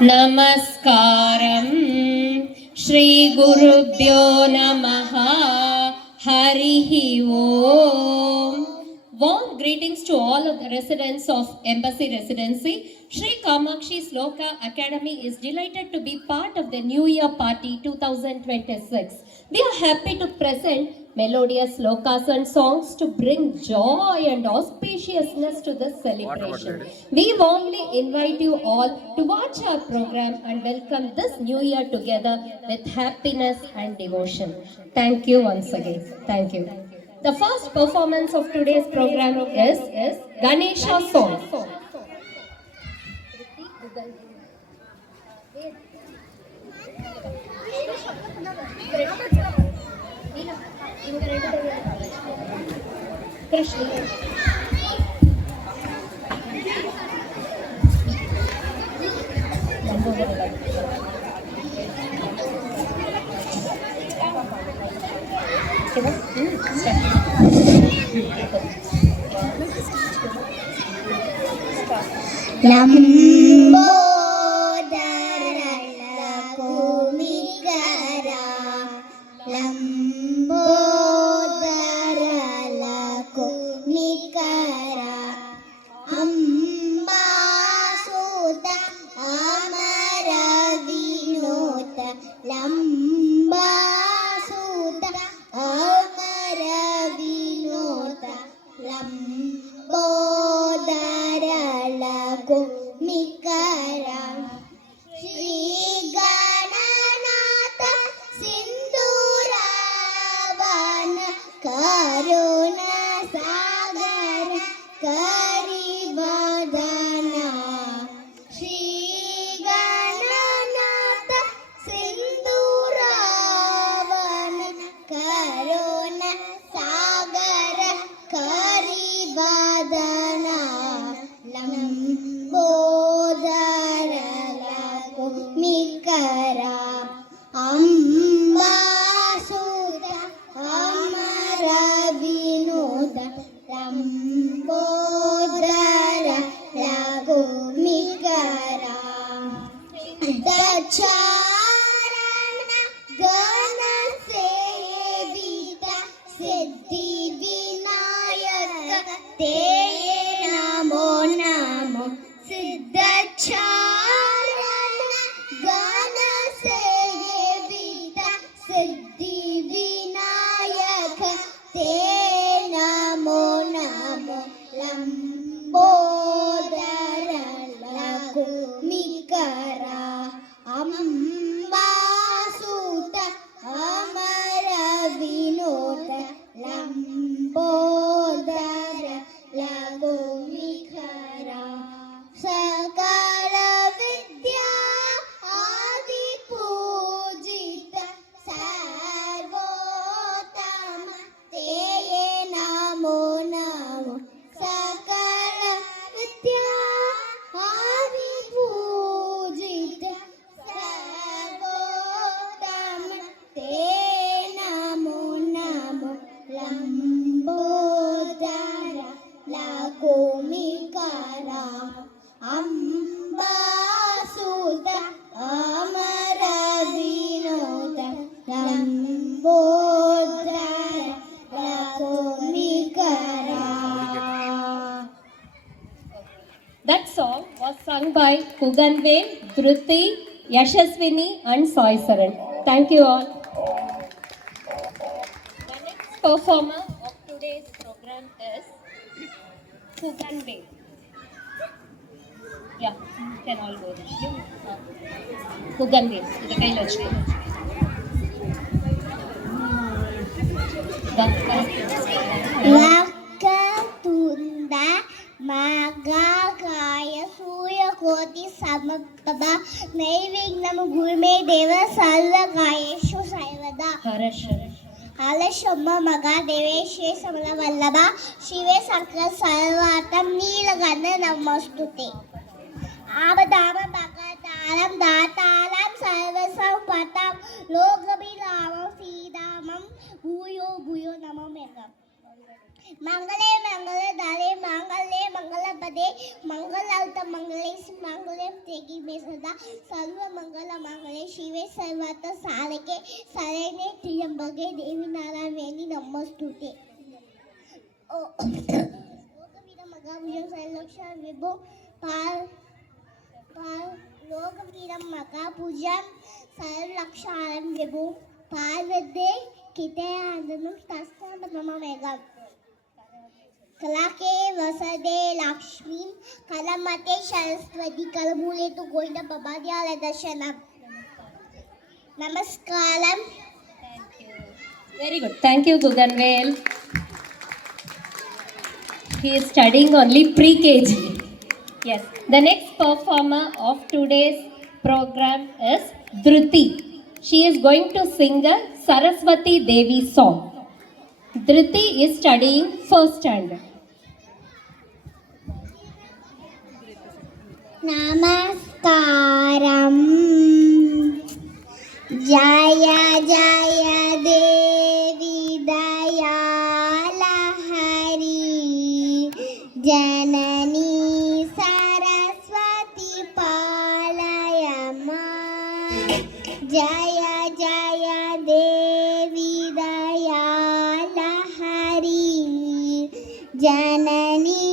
Namaskaram Shri Gurubhyo Namaha Harihi Om. Warm greetings to all of the residents of Embassy Residency. Shri Kamakshi Sloka Academy is delighted to be part of the New Year Party 2026. We are happy to present melodious slokas and songs to bring joy and auspiciousness to this celebration. We warmly invite you all to watch our program and welcome this new year together with happiness and devotion. Thank you once again. Thank you. The first performance of today's program is Ganesha song. That song was sung by Kuganve, Dhruti, Yashaswini and Sai Saran. Thank you all. The next performer of today's program is Kuganve. Yeah, can all go there. Kuganve, the kind of Wakatunda Magagaya Suya Koti Samapaba Naivignam Gurme Deva Salva Gayeshu Saivada Halashama Maga Deveshe Samala Vallaba Shive Sarka Salvatam Neelagana Namastuti Abadama Bagatalam Datalam Salvasam Patam Logabilamam Sidamam Buyo Buyo Namamegam Mangale Mangale Dale Mangale Mangala Bade मंगलावता Manglesh मंगले तेगी में सदा सर्व मंगल मंगले शिवे सर्वार्थ साधके शरण्ये त्र्यंबके देवी नारायणी नमोस्तुते लोकवीर मगाभुजं संरक्षण विभो पार लोकवीर मगाभुजं संरक्षण विभो पार्वते किते आदनं तस्तामतममेगं कलाके वसदे लक्ष्मी कलमते सरस्वती कलमूले तु गोविंद बबाद्याल दर्शनम नमस्कारम. Very good. Thank you, Guganvel. He is studying only pre-KG. Yes. The next performer of today's program is Dhruti. She is going to sing a Saraswati Devi song. Dhruti is studying first standard. नमस्कारम. जय जय देवी दयालहरी जननी सरस्वती पालय मां. जय जय देवी दयालहरी जननी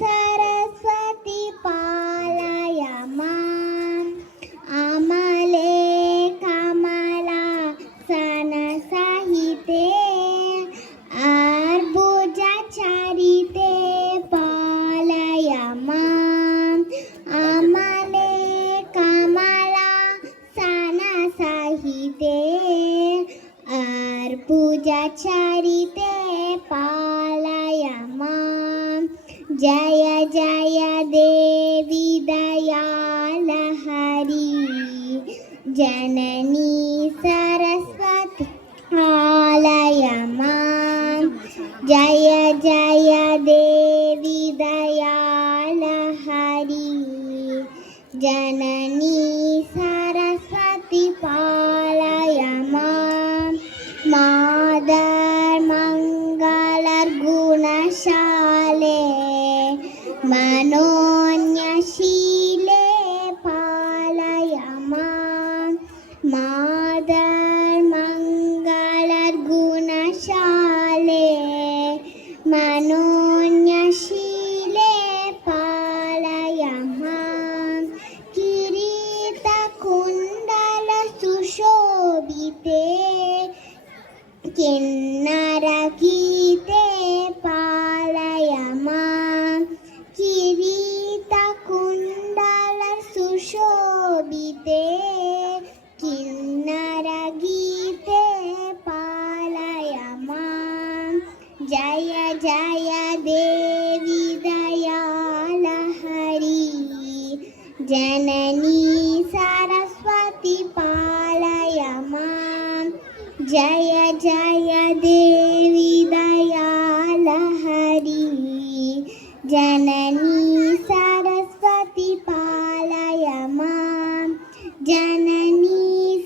सरस्वती पालय मां. अमले कमला सन सहिते अर्बुजचरिते पालय मां. अमले कमला सन सहिते अर्बुजचरिते पालय मां. जय जय देवी दयालहरी जननी सरस्वती पालय मां. जय जय देवी दयालहरी जननी सरस्वती पालय मां. मादर मंगलर गुणशाले मनोन्यशीले पालय मां. मादर मंगलर गुणशाले मनोन्यशीले पालय मां. किरीट कुंडल सुशोभिते किन्नर गीते पालय मां. किरीट कुंडल सुशोभिते किन्नर गीते पालय मां. जय जय देवी दयालहरी जननी सरस्वती पालय मां. जय जय देवी दयालहरी जननी सरस्वती पालय मां. जननी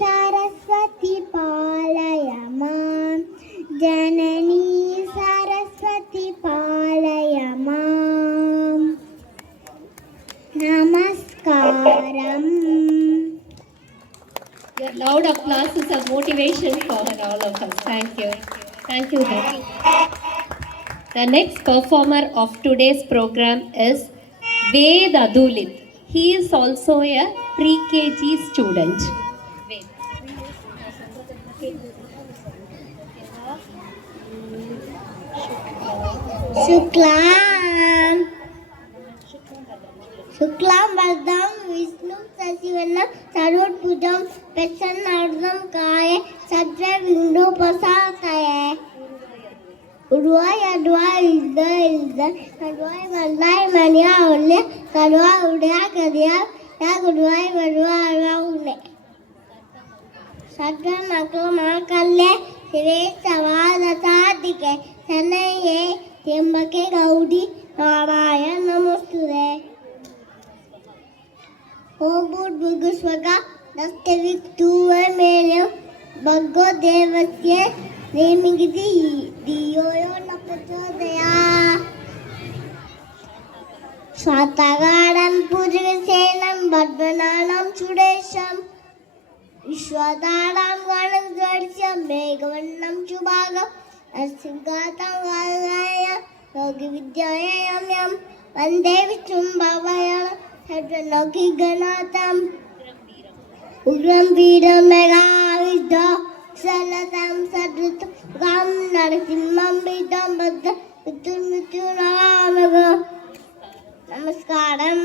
सरस्वती पालय मां. जननी सरस्वती पालय मां. नमस्कारम. Your loud applause is a motivation for all of us. Thank you. Thank you, Dhruti. The next performer of today's program is Ved Adulit. He is also a pre-KG student. Ved. शुक्लां वरदं विष्णु शशिवर्णं सर्वभुजं प्रसन्नवदनं काय सर्वविघ्नोपशान्तये. उड़वाय अडवाय इल्दन अडवाय मल्लाय मनिया उल्ले कड़वा उड़या करिया या उड़वाय बड़वा उड़ने. सर्व मंगल मांगल्ये शिवे सर्वार्थसाधिके शरण्ये त्र्यंबके गौरी नारायणी नमोस्तुते. ओम भूर्भुवस्सुवः नमस्तुते भगो देवस्य धीमहि धियो यो न प्रचोदयात्. శాతగారం పూజసేనం పద్మనాళం సురేశం విశ్వతారాం గణం గడిశ్యం మేఘవర్ణం శుభాగం అసింగాతం గాయ యోగి విద్యాయం వందే విష్ణుం భవయం సర్వలోకి గణాతం ఉగ్రం వీరం మెగావిద్ధ సలతం సదృతం గం నరసింహం విదం బద్ద మృత్యునామగ நமஸ்காரம்.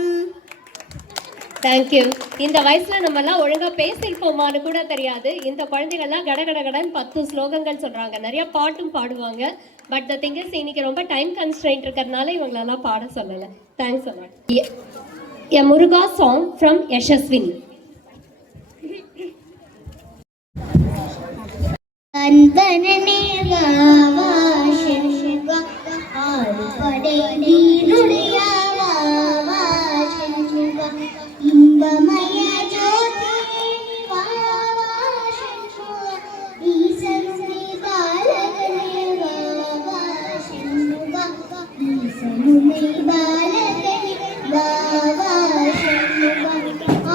தேங்க்யூ. இந்த வயசுல நம்ம எல்லாம் ஒழுங்கா பேசியிருப்போமான்னு கூட தெரியாது. இந்த குழந்தைகள்லாம் கடகடகடன் 10 ஸ்லோகங்கள் சொல்றாங்க. நிறைய பாட்டும் பாடுவாங்க. பட் த திங் இஸ் இன்னைக்கு ரொம்ப டைம் கன்ஸ்ட்ரெயின்ட் இருக்கிறதுனால இவங்களெல்லாம் பாட சொல்லல. Thanks a lot. A Muruga song from Yashaswini. அன்பனே வாவா சசிவா ஆறுபடை நீருடைய வாவா சசிவா இன்பமய ஜோதி வாவா சசிவா ஈசன் ஸ்ரீ பாலகனே வாவா சசிவா ஈசனுமே பாலகனே வாவா சசிவா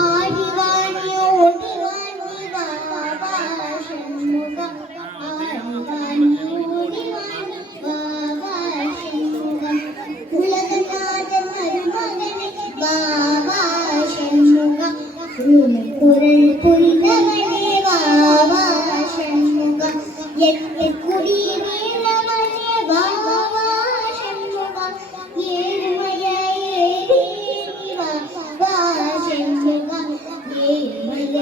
ஆடி வாடி ஓடி வாடி வாவா சசிவா குரல் புரிந்தவனே வாவா சண்முகா எட்டு குடி வீரவனே வாவா சண்முகா ஏழுமய ஏறி வாவா சண்முகா ஏழுமய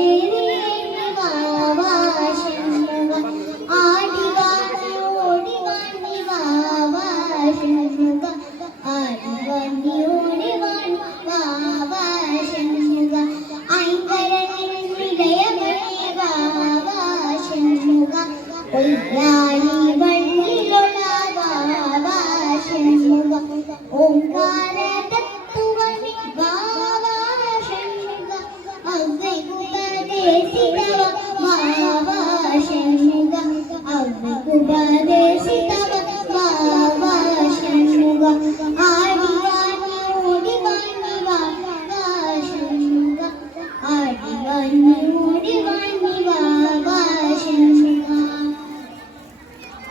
ஏறி வாவா சண்முகா ஆடி வாடி ஓடி வாடி வாவா சண்முகா ஆடி வாடி ஓடி வாடி வாவா சண்முகா பொய்யாளி வள்ளிலொள வாவா சண்முகா ஓங்கார தத்துவனி வாவா சண்முகா அவ்வை உபதேசிதவ வாவா சண்முகா அவ்வை உபதேசிதவ வாவா சண்முகா ஆடி வாடி ஓடி வாடி வாவா சண்முகா ஆடி வாடி ஓடி வாடி வாவா சண்முகா.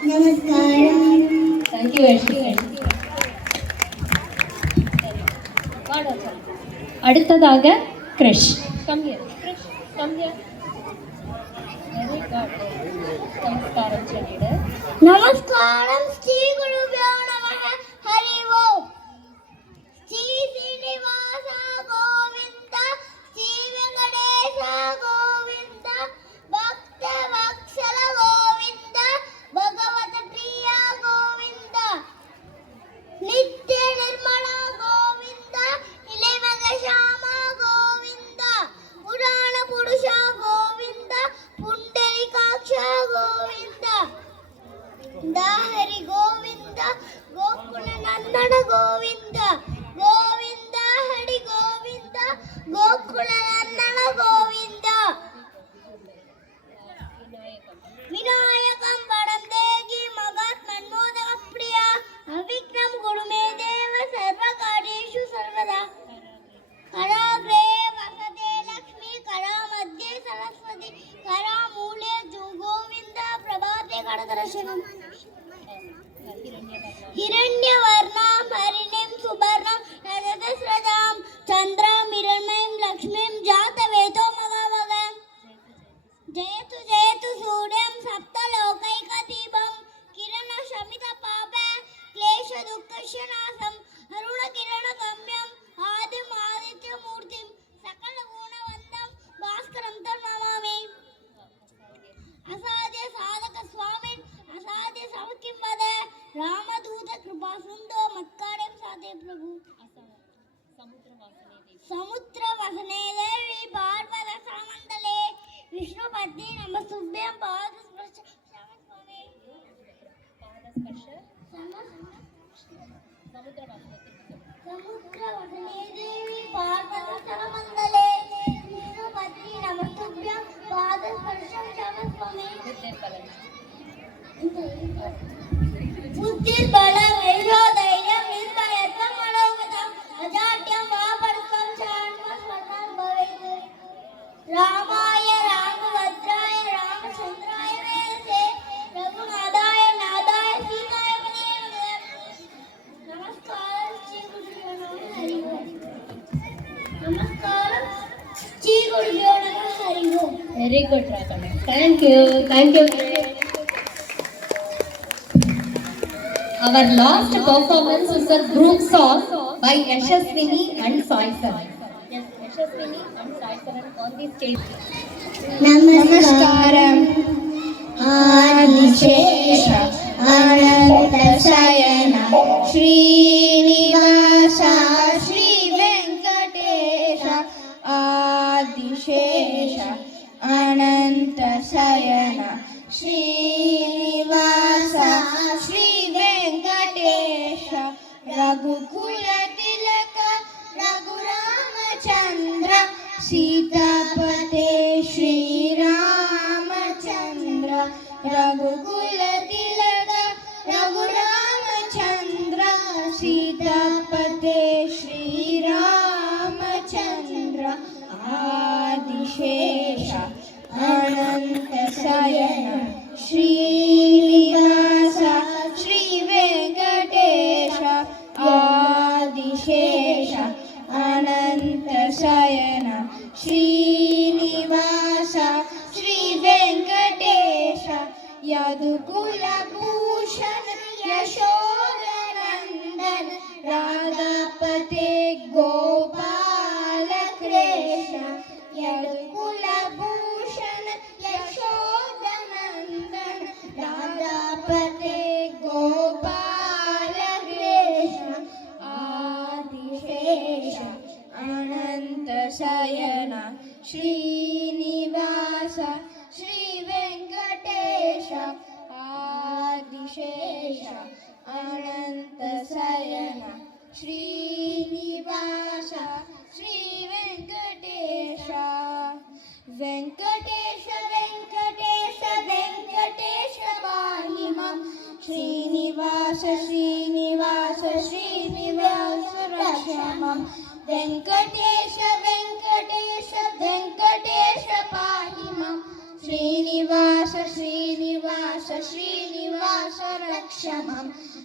நமஸ்காரம். தேங்க்யூ யஷ்வி. அடுத்ததாக Krish. Come here. Krish come here. Very good. நமஸ்காரம் சொல்லிடு. நமஸ்காரம். ஸ்ரீ குருभ्यो நமः. ஹரி ஓம். ஸ்ரீ ஸ்ரீனிவாச கோவிந்த ஸ்ரீ வெங்கடேச கோவிந்த பக்த வத்சல கோவிந்த பகவத பிரிய கோவிந்த நித்ய நிர்மல கோவிந்த நிலைமக ஷாம கோவிந்த புராண புருஷ கோவிந்த புண்டரிகாட்ச கோவிந்த ஹரி கோவிந்த கோகுல நந்தன கோவிந்த கோவிந்த ஹரி கோவிந்த கோகுல நந்தன கோவிந்த விநாயகம் வடம் தேகி மகாத் மன்மோதக பிரியா அவிக்ரம் குருமே தேவ சர்வ காரியேஷு சர்வதா கராக்ரே வசதே லக்ஷ்மி கரா மத்தியே சரஸ்வதி கரா மூலே கோவிந்த பிரபாதே கடதர்ஷனம் हिरण्यवर्णां हरिणीं सुवर्णां रजतस्रजां चन्द्रां हिरण्मयीं लक्ष्मीं जातवेदो मघवगं जयतु जयतु सूर्यं सप्तलोकैकदीपं किरणशमितपाप क्लेशदुःखशनाशम् अरुणकिरणगम्यम् आदिम् आदित्यमूर्तिं सकलगुणवन्तं भास्करं तं नमामि असाध्य साधक स्वामिन् असाध्य समकिं वद रामदूत कृपा सिन्धो मत्कार्यं साधे प्रभु समुद्र वसने देवी पार्वत सामंतले विष्णुपत्नी नमस्तुभ्यं पादस्पर्श स्वामी समुद्र वसने देवी पार्वत सामंतले विष्णुपत्नी नमस्तुभ्यं पादस्पर्श स्वामी बुद्धिर्बलं यशोधैर्यं निर्भयत्वं मनोगतं रामाय रामभद्राय रामचंद्राय वेदसे रघुनाथाय नाथाय सीताय पते नमस्कार श्री गुरुभ्यो नमः हरि ओम नमस्कार श्री गुरुभ्यो नमः हरि ओम Very good, Rakana. Thank you. Thank you. Our last performance is a group song by Yashaswini and Sai Saran. Yes, Yashaswini and Sai Saran on the stage. नमस्कारम Adishesha अनंत शयन श्रीनिवास श्री वेंकटेश आदिशेष अनंत शयन श्रीनिवास श्री वेंकटेश रघुकुल तिलक रघुरामचंद्र सीतापते श्री रामचंद्र रघुकुल तिलक रघुरामचंद्र सीतापते श्री रामचंद्र आदिशेष अनंत शयन श्रीनिवास श्री वेंकटेश आदिशेष अनंत शयन श्रीनिवास श्री वेंकटेश यदुकुल भूषण यशोदनंदन राधापते गोपाल कृष्ण यदुकुल भूषण यशोदनंदन राधापते गोपाल कृष्ण आदिशेष अनंत शयन श्रीनिवास श्री वेंकटेश आदिशेष अनंत शयन श्रीनिवास श्री वेंकटेश वेंकटेश वेंकटेश वेंकटेश पाहि मां श्रीनिवास श्रीनिवास श्रीनिवास रक्ष मां वेंकटेश वेंकटेश वेंकटेश पाहि मां श्रीनिवास श्रीनिवास श्रीनिवास रक्ष मां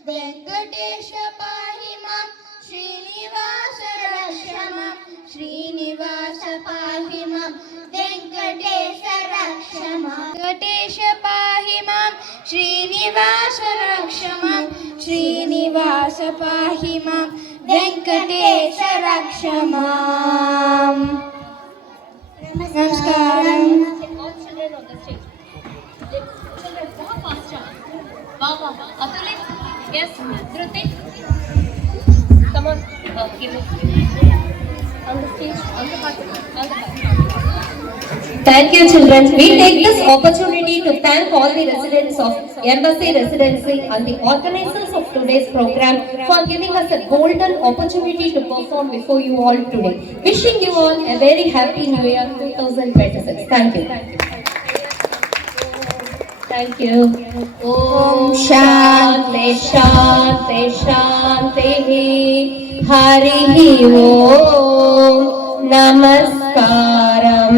वेंकटेश पाहि मां श्रीनिवास रक्ष मां श्रीनिवास पाहि मां वेंकटेश रक्ष मां वेंकटेश पाहि मां श्रीनिवास रक्ष मां श्रीनिवास पाहि मां वेंकटेश रक्ष मां नमस्कारम All children on the stage. Children, बहुत faster. Wow. Atulit? Yes. Dhruti? Come on. Give it. On the stage. On the button. On the button. Thank you, children. We take this opportunity to thank all the residents of Embassy Residency and the organizers of today's program for giving us a golden opportunity to perform before you all today. Wishing you all a very happy New Year 2026. Thank you. Thank you. Om Shanti Shanti Shanti Harihi Om Namaskaram.